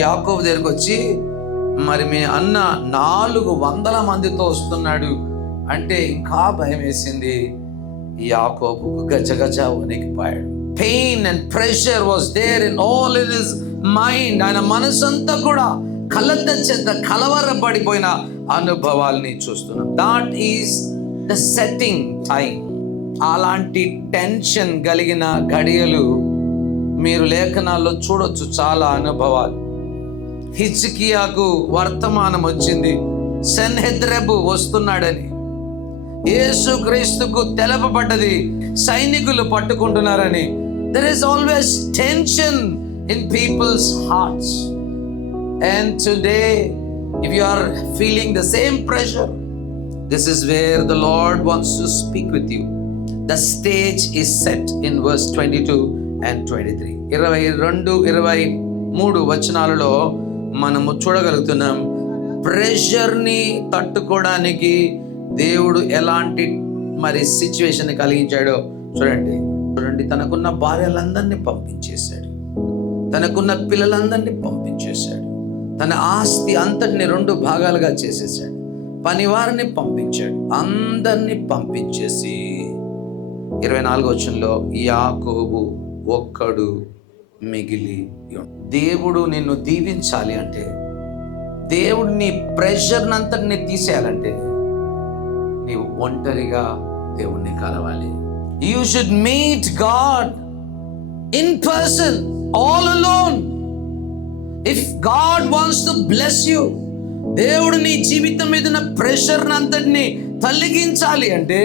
యాకోబు దగ్గరకు వచ్చి మరి మీ అన్న నాలుగు వందల మందితో వస్తున్నాడు. అంటే ఇంకా భయం వేసింది. యాకోబు గజ గజ వణికిపోయాడు. Pain and pressure was there in all in his mind ఆయన మనసంతా కూడా కలత చెంత కలవరపడిపోయిన అనుభవాల్ని చూస్తున్నాం. That is the setting time అలాంటి టెన్షన్ కలిగిన గడియలు మీరు లేఖనాల్లో చూడొచ్చు. చాలా అనుభవాలు. హిజ్కియాకు వర్తమానం వచ్చింది. సెన్హెద్రెబు వస్తున్నాడని. యేసుక్రీస్తుకు తెలపబడ్డది సైనికులు పట్టుకుంటున్నారని. There is always tension in peoples hearts and today if you are feeling the same pressure this is where the Lord wants to speak with you the stage is set in verse twenty two and twenty three ఇరవై రెండు ఇరవై మూడు వచనాలలో మనము చూడగలుగుతున్నాం. ప్రెషర్ని తట్టుకోవడానికి దేవుడు ఎలాంటి మరి situation కలిగించాడో చూడండి. చూడండి తనకున్న భార్యలందరినీ పంపించేశాడు. తనకున్న పిల్లలందరినీ పంపించేశాడు. తన ఆస్తి అంతటిని రెండు భాగాలుగా చేసేసాడు పనివారిని పంపించాడు. అందరినీ పంపించేసి. ఇరవై నాలుగో వచ్చంలో యాకోబు ఒక్కడు మిగిలి దేవుడు నిన్ను దీవించాలి అంటే దేవుడు నీ ప్రెషర్ అంతటిని తీసేయాలంటే నీవు ఒంటరిగా దేవుణ్ణి కలవాలి. You should meet God in person all alone if God wants to bless you దేవుడు నీ జీవితం మీద ఉన్న ప్రెషర్ అంతటిని తొలగించాలి అంటే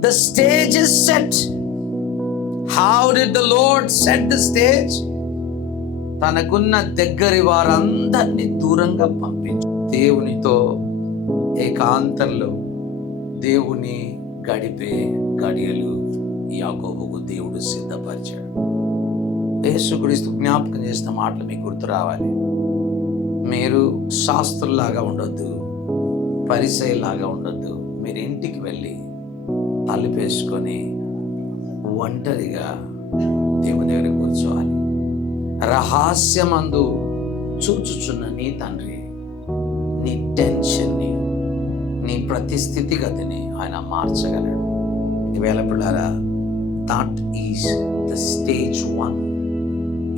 the stage is set how did the Lord set the stage తనకున్న దగ్గరి వారందరినీ దూరంగా పంపించు. దేవునితో ఏకాంతంలో దేవుని గడిపే గడియలు యాకోబుకు దేవుడు సిద్ధపరిచాడు. యేసుక్రీస్తు జ్ఞాపకం చేసిన మాటలు మీకు గుర్తు రావాలి. మీరు శాస్త్రుల్లాగా ఉండొద్దు పరిచయలాగా ఉండొద్దు. మీరు ఇంటికి వెళ్ళి తలుపేసుకొని ఒంటరిగా దేవుని దగ్గర కూర్చోవాలి. రహస్యమందు చూచుచున్న నీ తండ్రి నీ టెన్షన్ని నీ ప్రతి స్థితిగతిని ఆయన మార్చగలడు. ఈవేళ పిల్లారా that is the stage one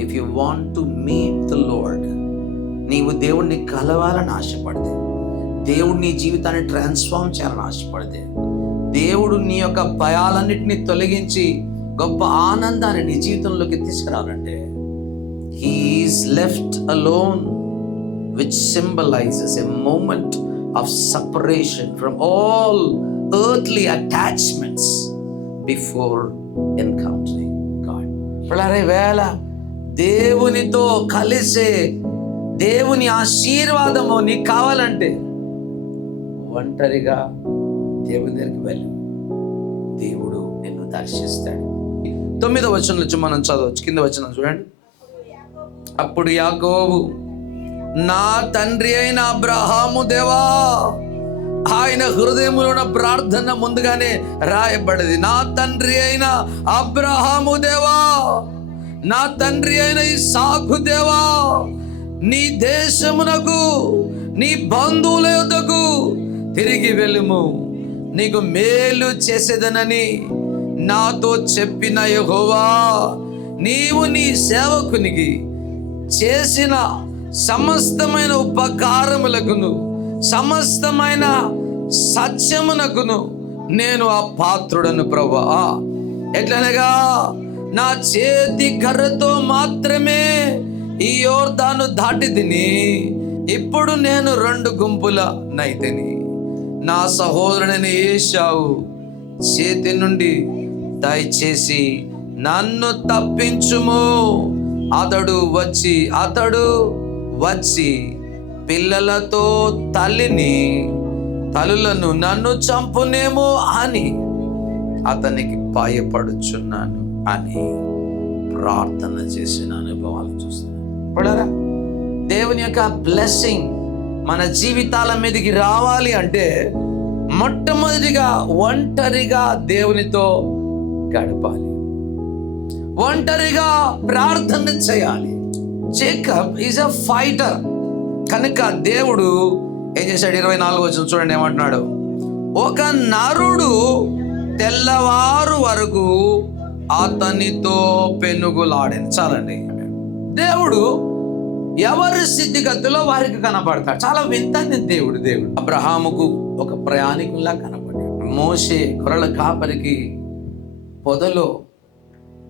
if you want to meet the Lord నీవు దేవుణ్ణి కలవాలని ఆశపడితే దేవుడు నీ జీవితాన్ని ట్రాన్స్ఫార్మ్ చేయాలని ఆశపడితే దేవుడు నీ యొక్క భయాలన్నిటిని తొలగించి గొప్ప ఆనందాన్ని నీ జీవితంలోకి తీసుకురావాలంటే he is left alone which symbolises a moment of separation from all earthly attachments before encountering God పిల్లరే వేళ దేవునితో కలిసే దేవుని ఆశీర్వాదము నీకు కావాలంటే ఒంటరిగా దేవుని దగ్గరికి వెళ్ళి. దేవుడు నిన్ను దర్శిస్తాడు. తొమ్మిదో వచనం నుంచి మనం చదవచ్చు. కింద వచనం చూడండి. అప్పుడు యాకోబు నా తండ్రి అయిన అబ్రహాము దేవా ఆయన హృదయములోన ప్రార్థన ముందుగానే రాయబడింది. నా తండ్రి అయిన అబ్రహాము దేవా నా తండ్రి అయిన ఈ సాగు దేవా నీ దేశమునకు నీ బంధువుల యొద్దకు తిరిగి వెళ్ళుము. నీకు మేలు చేసేదనని నాతో చెప్పిన యహోవా నీవు నీ సేవకునికి చేసిన సమస్తమైన ఉపకారములకును సమస్తమైన సత్యమునకును నేను ఆ పాత్రుడను ప్రభా ఎట్లనగా నా చేతి కర్రతో మాత్రమే ఈ యోర్దాను దాటి తిని ఇప్పుడు నేను రెండు గుంపుల నైతిని నా సహోదరుని ఏషావు చేతి నుండి దయచేసి నన్ను తప్పించుము. అతడు వచ్చి అతడు వచ్చి పిల్లలతో తల్లిని తల్లులను నన్ను చంపునేమో అని అతనికి భయపడుచున్నాను అని ప్రార్థన చేసిన అనుభవాలు చూస్తున్నాను. దేవుని యొక్క బ్లెస్సింగ్ మన జీవితాల మీదకి రావాలి అంటే మొట్టమొదటిగా ఒంటరిగా దేవునితో గడపాలి. ఒంటరిగా ప్రార్థన చేయాలి. జేకబ్ ఈజ్ అ ఫైటర్ కనుక దేవుడు ఏం చేశాడు? ఇరవై నాలుగు వచ్చిన చూడండి ఏమంటున్నాడు? ఒక నరుడు తెల్లవారు వరకు అతనితో పెనుగులాడని. చాలండి. దేవుడు ఎవరి స్థితిగతిలో వారికి కనపడతాడు చాలా వింతని దేవుడు దేవుడు. అబ్రహాముకు ఒక ప్రయాణికులా కనపడ్డాడు. మోసే కొరల కాపరికి పొదలో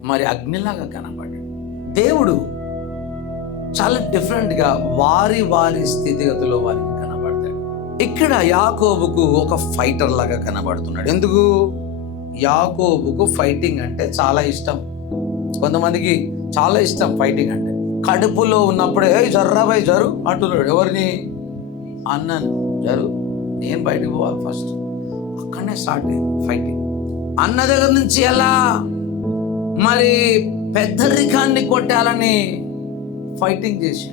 మరి అగ్నిలాగా కనపడ్డాడు. దేవుడు చాలా డిఫరెంట్గా వారి వారి స్థితిగతిలో వారికి కనబడతాడు ఇక్కడ యాకోబుకు ఒక ఫైటర్ లాగా కనబడుతున్నాడు. ఎందుకు? యాకోబుకు ఫైటింగ్ అంటే చాలా ఇష్టం. కొంతమందికి చాలా ఇష్టం ఫైటింగ్ అంటే. కడుపులో ఉన్నప్పుడే "ఏయ్, జర్రా బాయ్ జరు అంటున్నాడు. ఎవరిని? అన్నను. జరు. నేను బయటకు పోవాలి ఫస్ట్. అక్కడనే స్టార్ట్ అయింది ఫైటింగ్. అన్న దగ్గర నుంచి ఎలా? మరి పెద్దరికాన్ని కొట్టాలని ఫైటింగ్ చేసి.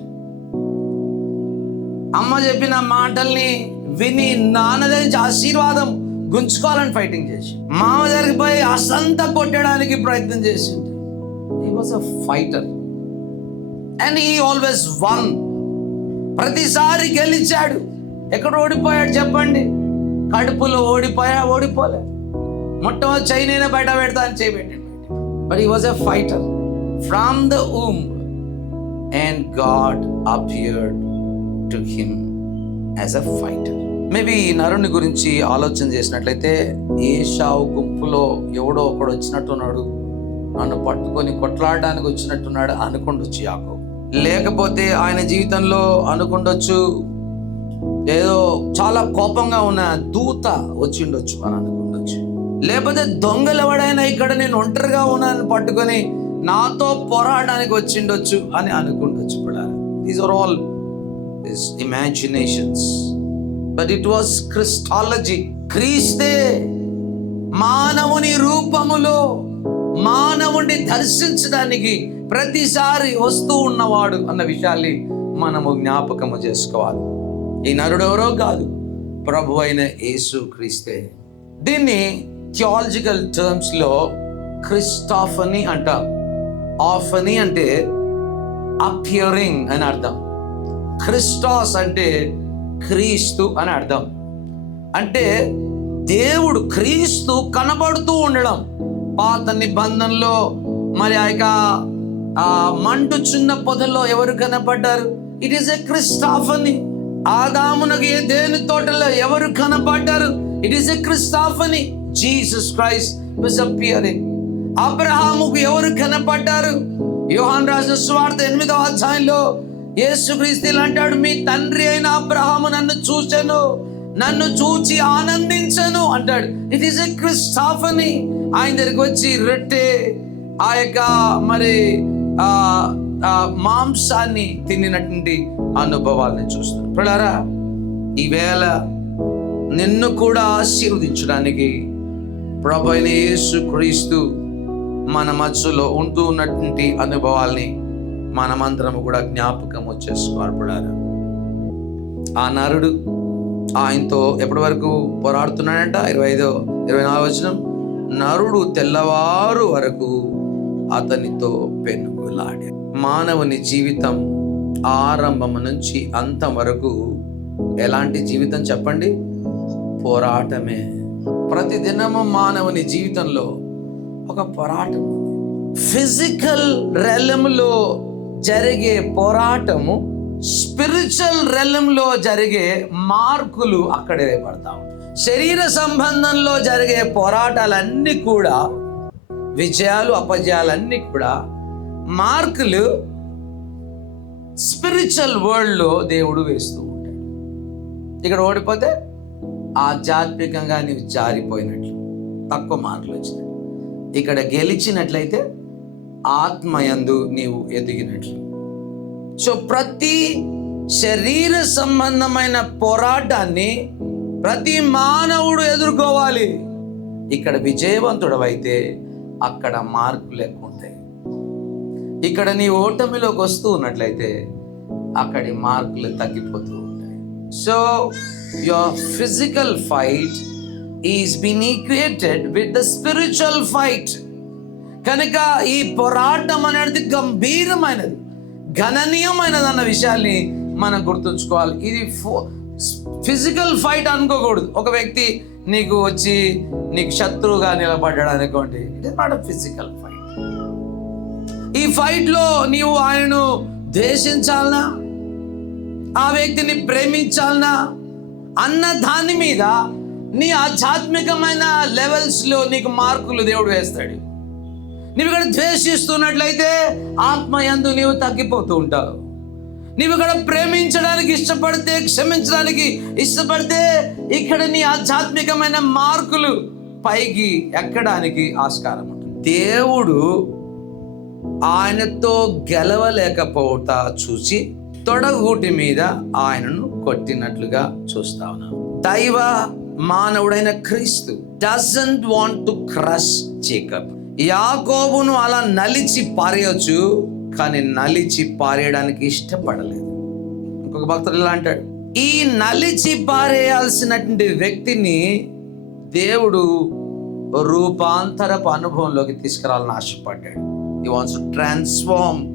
అమ్మ చెప్పిన మాటల్ని విని నాన్న దగ్గర నుంచి ఆశీర్వాదం గుంజుకోవాలని ఫైటింగ్ చేసి. మామ దగ్గరికి పోయి అసంత కొట్టడానికి ప్రయత్నం చేసింది. Was a fighter and he always won ప్రతిసారి గెలిచాడు. ఎక్కడ ఓడిపోయాడు చెప్పండి? కడుపులో ఓడిపోయా? ఓడిపోలే. మొట్టమొదటి చైనా బయట పెడతా అని చేయబెట్టాడు. But he was a fighter from the womb and God appeared to him as a fighter maybe ఈ నరుని గురించి ఆలోచన చేసినట్లయితే ఏషావు గుంపులో ఎవడో ఒకడు వచ్చినట్టున్నాడు. నన్ను పట్టుకొని కొట్లాడడానికి వచ్చినట్టున్నాడు అనుకుండొచ్చు యాకో లేకపోతే ఆయన జీవితంలో అనుకుండొచ్చు ఏదో చాలా కోపంగా ఉన్న దూత వచ్చిండొచ్చు అని అనుకుండొచ్చు. లేకపోతే దొంగలెవడైనా ఇక్కడ నేను ఒంటరిగా ఉన్నానని పట్టుకొని నాతో పోరాడడానికి వచ్చిండొచ్చు అని అనుకుండొచ్చు ఇప్పుడు these are all this imaginations but it was Christology క్రీస్తే మానవుని రూ దేవుణ్ణి దర్శించడానికి ప్రతిసారి వస్తూ ఉన్నవాడు అన్న విషయాన్ని మనము జ్ఞాపకము చేసుకోవాలి. ఈ నరుడు ఎవరో కాదు ప్రభు అయిన యేసు క్రీస్తే. దీన్ని థియాలజికల్ టర్మ్స్లో క్రిస్టాఫనీ అంటాం. ఆఫనీ అంటే అపియరింగ్ అని అర్థం. క్రిస్టాస్ అంటే క్రీస్తు అని అర్థం. అంటే దేవుడు క్రీస్తు కనబడుతూ ఉండడం. పాత నిబంధనలో మరి ఆ యొక్క ఆ మండుచున్న పొదల్లో ఎవరు కనపడ్డారు? ఇట్ ఈస్ ఎ క్రిస్టాఫనీ ఆదామునకు ఏ దేని తోటలో ఎవరు కనపడ్డారు? It is a Christophany Jesus Christ was appearing అబ్రహాముకు ఎవరు కనపడ్డారు? యోహాన్ రాజు స్వార్థ ఎనిమిదవ అధ్యాయంలో యేసుక్రీస్తు ఇలా అంటాడు మీ తండ్రి అయిన అబ్రహాము నన్ను చూశాను నన్ను చూచి ఆనందించను అంటాడు. ఇట్ ఈస్ ఎ క్రిస్టాఫనీ ఆయన దగ్గరికి వచ్చి రొట్టె ఆ యొక్క మరి ఆ మాంసాన్ని తినినటువంటి అనుభవాల్ని చూస్తాను ప్రడారా ఈవేళ నిన్ను కూడా ఆశీర్వదించడానికి ప్రభు యేసు క్రీస్తు మన మధ్యలో ఉంటూ ఉన్నటువంటి అనుభవాల్ని మనమందరం కూడా జ్ఞాపకం చేసుకోవాలి ఆ నరుడు ఆయనతో ఎప్పటి వరకు పోరాడుతున్నాడంట? ఇరవై ఐదో ఇరవై నాలుగు వచ్చిన నరుడు తెల్లవారు వరకు అతనితో పెనుగులాడి మానవుని జీవితం ఆరంభం నుంచి అంతం వరకు ఎలాంటి జీవితం చెప్పండి? పోరాటమే. ప్రతి దినము మానవుని జీవితంలో ఒక పోరాటం ఫిజికల్ రెలంలో జరిగే పోరాటము స్పిరిచువల్ రెలంలో జరిగే మార్కులు అక్కడే పడతాం శరీర సంబంధంలో జరిగే పోరాటాలన్నీ కూడా విజయాలు అపజయాలన్నీ కూడా మార్కులు స్పిరిచువల్ వరల్డ్లో దేవుడు వేస్తూ ఉంటాడు. ఇక్కడ ఓడిపోతే ఆధ్యాత్మికంగా నీవు జారిపోయినట్లు తక్కువ మార్కులు వచ్చినట్లు ఇక్కడ గెలిచినట్లయితే ఆత్మయందు నీవు ఎదిగినట్లు. సో ప్రతి శరీర సంబంధమైన పోరాటాన్ని ప్రతి మానవుడు ఎదుర్కోవాలి. ఇక్కడ విజయవంతుడవైతే అక్కడ మార్కులు ఎక్కువ ఉంటాయి. ఇక్కడ నీ ఓటమిలోకి వస్తూ ఉన్నట్లయితే అక్కడి మార్కులు తగ్గిపోతూ ఉంటాయి. So your physical fight is been equated with the spiritual fight కనుక ఈ పోరాటం అనేది గంభీరమైనది. గణనీయమైనదన్న విషయాల్ని మనం గుర్తుంచుకోవాలి. ఇది ఫిజికల్ ఫైట్ అనుకోకూడదు. ఒక వ్యక్తి నీకు వచ్చి నీకు శత్రువుగా నిలబడ్డాడు అనుకోండి it is not physical fight. ఈ ఫైట్లో నీవు ఆయనను ద్వేషించాలనా? ఆ వ్యక్తిని ప్రేమించాలనా? అన్న దాని మీద నీ ఆధ్యాత్మికమైన లెవెల్స్లో నీకు మార్కులు దేవుడు వేస్తాడు. నీవు ఇక్కడ ద్వేషిస్తున్నట్లయితే ఆత్మయందు నీవు తగ్గిపోతూ ఉంటావు. నీవు ఇక్కడ ప్రేమించడానికి ఇష్టపడితే క్షమించడానికి ఇష్టపడితే ఇక్కడ నీ ఆధ్యాత్మికమైన మార్కులు పైకి ఎక్కడానికి ఆస్కారం ఉంటుంది. దేవుడు ఆయనతో గెలవలేకపోవట చూసి తొడగూటి మీద ఆయనను కొట్టినట్లుగా చూస్తా ఉన్నాం. దైవ మానవుడైన క్రీస్తు డజంట్ వాంట్ టు క్రష్ చేకప్ యాకోబును అలా నలిచి పారేయొచ్చు కానీ నలిచి పారేయడానికి ఇష్టపడలేదు. ఇంకొక భక్తుడు ఇలా అంటాడు ఈ నలిచి పారేయాల్సినటువంటి వ్యక్తిని దేవుడు రూపాంతరపు అనుభవంలోకి తీసుకురావాలని ఆశపడ్డాడు. ఈ వాన్స్ ట్రాన్స్ఫార్మ్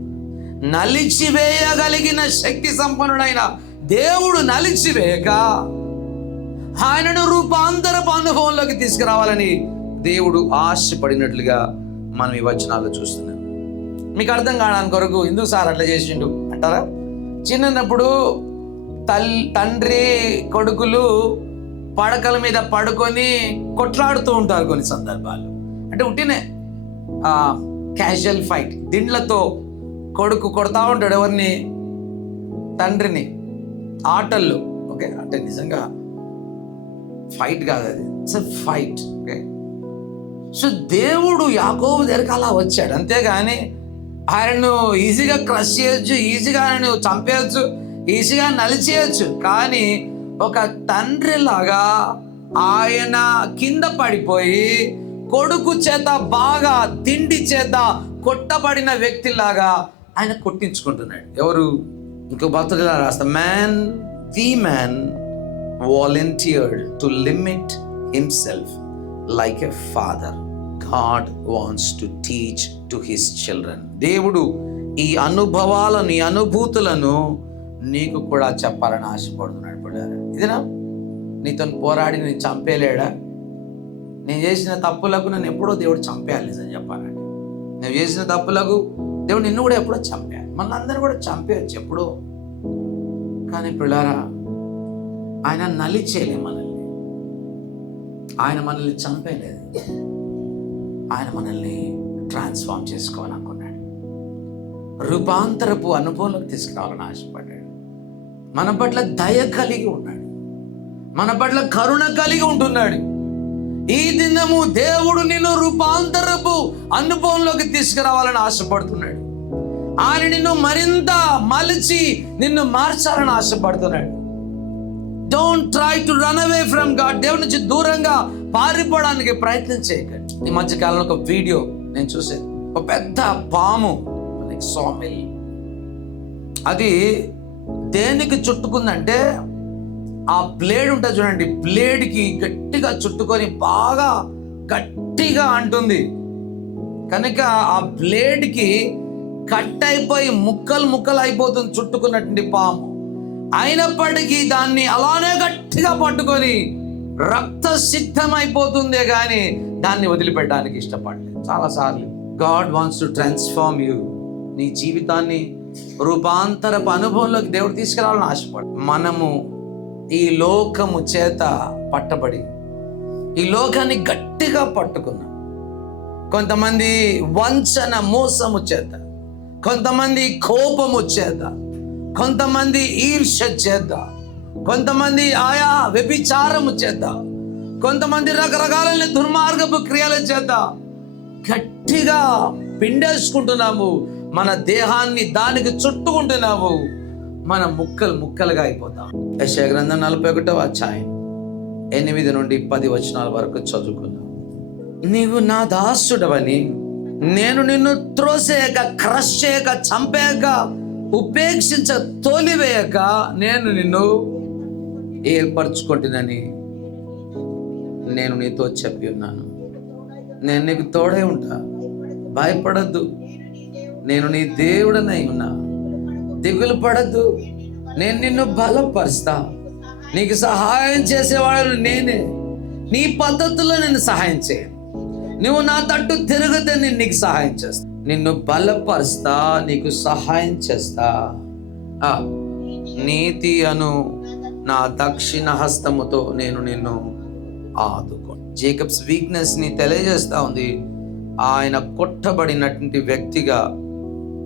నలిచివేయగలిగిన శక్తి సంపన్నుడైన దేవుడు నలిచివేయక ఆయనను రూపాంతరపు అనుభవంలోకి తీసుకురావాలని దేవుడు ఆశపడినట్లుగా మనం ఈ వచనాలు చూస్తున్నాం. మీకు అర్థం కావడానికి కొరకు ఎందుకు సార్ అట్లా చేసిండు అంటారా? చిన్నప్పుడు తల్ తండ్రి కొడుకులు పడకల మీద పడుకొని కొట్లాడుతూ ఉంటారు కొన్ని సందర్భాలు అంటే ఉట్టినే క్యాజువల్ ఫైట్ దీంట్లతో కొడుకు కొడతా ఉంటాడు ఎవరిని? తండ్రిని. ఆటల్లో ఓకే అంటే నిజంగా ఫైట్ కాదు అది. It's fight okay. సో దేవుడు యాకోబు దగ్గరికి అలా వచ్చాడు. అంతేగాని ఆయనను ఈజీగా క్రష్ చేయొచ్చు ఈజీగా ఆయనను చంపేయచ్చు ఈజీగా నలిచేయచ్చు. కానీ ఒక తండ్రి లాగా ఆయన కింద పడిపోయి కొడుకు చేత బాగా తిండి చేత కొట్టబడిన వ్యక్తిలాగా ఆయన కొట్టించుకుంటున్నాడు. ఎవరు? ఇంకో భక్తుడు ఇలా రాస్తా. Man the man volunteered to limit himself like a father God wants to teach to his children దేవుడు ఈ అనుభవాలను ఈ అనుభూతులను నీకు కూడా చెప్పాలని ఆశపడుతున్నాడు. పిల్లారా. ఇదేనా? నీతో పోరాడి నేను చంపేలేడా? నేను చేసిన తప్పులకు నన్ను ఎప్పుడో దేవుడు చంపేయాలి నిజం చెప్పాలంటే. నేను చేసిన తప్పులకు దేవుడు నిన్ను కూడా ఎప్పుడో చంపేయాలి. మన అందరూ కూడా చంపేయచ్చు ఎప్పుడో. కానీ పిల్లారా ఆయన నలిచేలే మనల్ని. ఆయన మనల్ని చంపేయలేదు ఆయన మనల్ని ట్రాన్స్ఫార్మ్ చేసుకోవాలనుకున్నాడు. రూపాంతరపు అనుభవంలోకి తీసుకురావాలని ఆశపడ్డాడు. మన పట్ల దయ కలిగి ఉన్నాడు. మన పట్ల కరుణ కలిగి ఉంటున్నాడు. ఈ దినము దేవుడు నిన్ను రూపాంతరపు అనుభవంలోకి తీసుకురావాలని ఆశపడుతున్నాడు. ఆయన నిన్ను మరింత మలిచి నిన్ను మార్చాలని ఆశపడుతున్నాడు. Don't try to run away from God దేవుడి నుంచి దూరంగా పారిపోవడానికి ప్రయత్నం చేయకండి. ఈ మధ్య కాలంలో ఒక వీడియో నేను చూసాను ఒక పెద్ద పాము సోమిల్. అది దేనికి చుట్టుకుందంటే ఆ బ్లేడ్ ఉంటుంది చూడండి బ్లేడ్కి గట్టిగా చుట్టుకొని బాగా గట్టిగా అంటుంది. కనుక ఆ బ్లేడ్కి కట్ అయిపోయి ముక్కలు ముక్కలు అయిపోతుంది చుట్టుకున్నటువంటి పాము. అయినప్పటికీ దాన్ని అలానే గట్టిగా పట్టుకొని రక్త సిద్ధమైపోతుందే కానీ దాన్ని వదిలిపెట్టడానికి ఇష్టపడలేదు. చాలాసార్లు God wants to transform you. నీ జీవితాన్ని రూపాంతరపు అనుభవంలోకి దేవుడు తీసుకురావాలని ఆశపడు. మనము ఈ లోకము చేత పట్టబడి ఈ లోకాన్ని గట్టిగా పట్టుకున్నాం. కొంతమంది వంచన మోసము చేత కొంతమంది కోపము చేత కొంతమంది ఈర్ష చేత కొంతమంది ఆయా వ్యభిచారము చేత కొంతమంది రకరకాలైన దుర్మార్గపు క్రియల చేత గట్టిగా పిండేసుకుంటున్నాము మన దేహాన్ని దానికి చుట్టుకుంటున్నాము మన ముక్కలు ముక్కలుగా అయిపోతాం. యశ గ్రంథం నలభై ఒకటో అధ్యాయం ఎనిమిది నుండి పది వచనాల వరకు చదువుకున్నాం నీవు నా దాసుడవని నేను నిన్ను త్రోసేయక క్రష్ చేయక చంపేయక ఉపేక్షించ తోలివేయక నేను నిన్ను ఏర్పరచుకుంటుందని నేను నీతో చెప్పి ఉన్నాను. నేను నీకు తోడై ఉంటా. భయపడద్దు. నేను నీ దేవుడనై ఉన్నా. దిగులు పడద్దు. నేను నిన్ను బలపరుస్తా. నీకు సహాయం చేసేవాడు నేనే. నీ పద్ధతుల్లో నేను సహాయం చేయను. నువ్వు నా తట్టు తిరిగితే నేను నీకు సహాయం చేస్తా. నిన్ను బలపరుస్తా నీకు సహాయం చేస్తా. ఆ, నీతి అను నా దక్షిణ హస్తముతో నేను నిన్ను ఆదుకో. జేకబ్స్ వీక్నెస్ని తెలియజేస్తా ఉంది. ఆయన కొట్టబడినటువంటి వ్యక్తిగా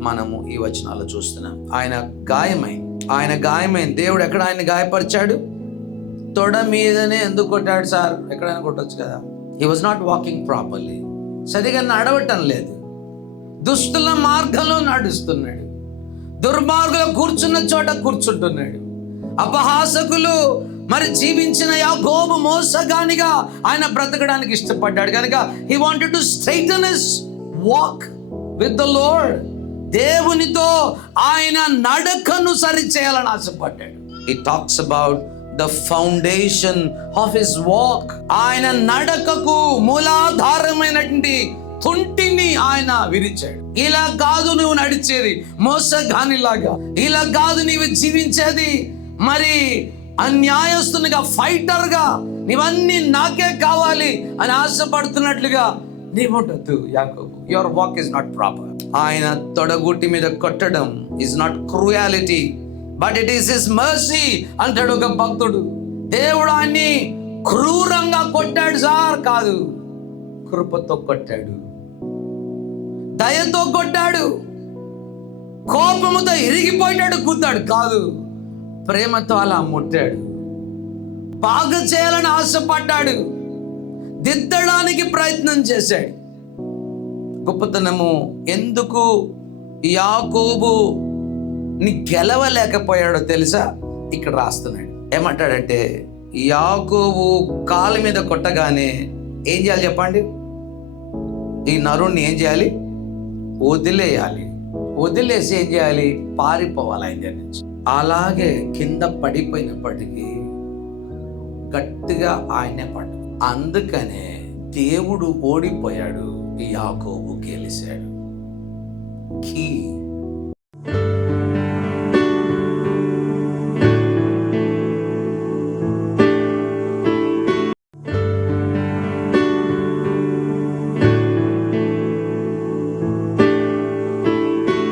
మనము ఈ వచనాలు చూస్తున్నాం. ఆయన గాయమైంది ఆయన గాయమైంది దేవుడు ఎక్కడ ఆయన గాయపరిచాడు? తొడ మీదనే ఎందుకు కొట్టాడు సార్? ఎక్కడైనా కొట్టచ్చు కదా. He was not walking properly సరిగా నడవటం లేదు. దుస్తుల మార్గంలో నడుస్తున్నాడు. దుర్మార్గులు కూర్చున్న చోట కూర్చుంటున్నాడు. అపహాసకులు మరి జీవించిన యాకోబు మోసగానిగా ఆయన బ్రతకడానికి ఇష్టపడ్డాడు. కనుక he wanted to straighten his walk with the Lord దేవునితో ఆయన నడకను సరి చేయాలని ఆశపడ్డాడు. ఈ talks about the foundation of his walk ఆయన నడకకు మూలాధారమైనటువంటి తుంటిని ఆయన విరిచాడు. ఇలా కాదు నువ్వు నడిచేది మోసగానిలాగా. ఇలా కాదు నీవు జీవించేది మరి అన్యాయస్తునిగా ఫైటర్గా నీవన్నీ నాకే కావాలి అని ఆశపడుతున్నట్లుగా నీవుండద్దు యాకోబు. Your walk is not proper ఆయన తొడగుటి మీద కొట్టడం is not cruelty but it is is mercy అంటాడు ఒక భక్తుడు. దేవుడు ఆయన్ని క్రూరంగా కొట్టాడు సార్ కాదు. కృపతో కొట్టాడు. దయతో కొట్టాడు. కోపముతో ఇరిగిపోయాడు కూతాడు కాదు. ప్రేమతో అలా ముట్టాడు. బాగా చేయాలని ఆశపడ్డాడు. దిద్దడానికి ప్రయత్నం చేశాడు. గొప్పతనము ఎందుకు యాకోబు ని గెలవలేకపోయాడో తెలుసా? ఇక్కడ రాస్తున్నాడు. ఏమంటాడంటే యాకోబు కాలు మీద కొట్టగానే ఏం చేయాలి చెప్పండి? ఈ నరుణ్ణి ఏం చేయాలి? వదిలేయాలి. వదిలేసి ఏం చేయాలి? పారిపోవాలి ఆయన దగ్గర నుంచి. అలాగే కింద పడిపోయినప్పటికీ గట్టిగా ఆయనే పడ్డు అందుకనే దేవుడు ఓడిపోయాడు. యాకోబు గెలిచాడు. కీ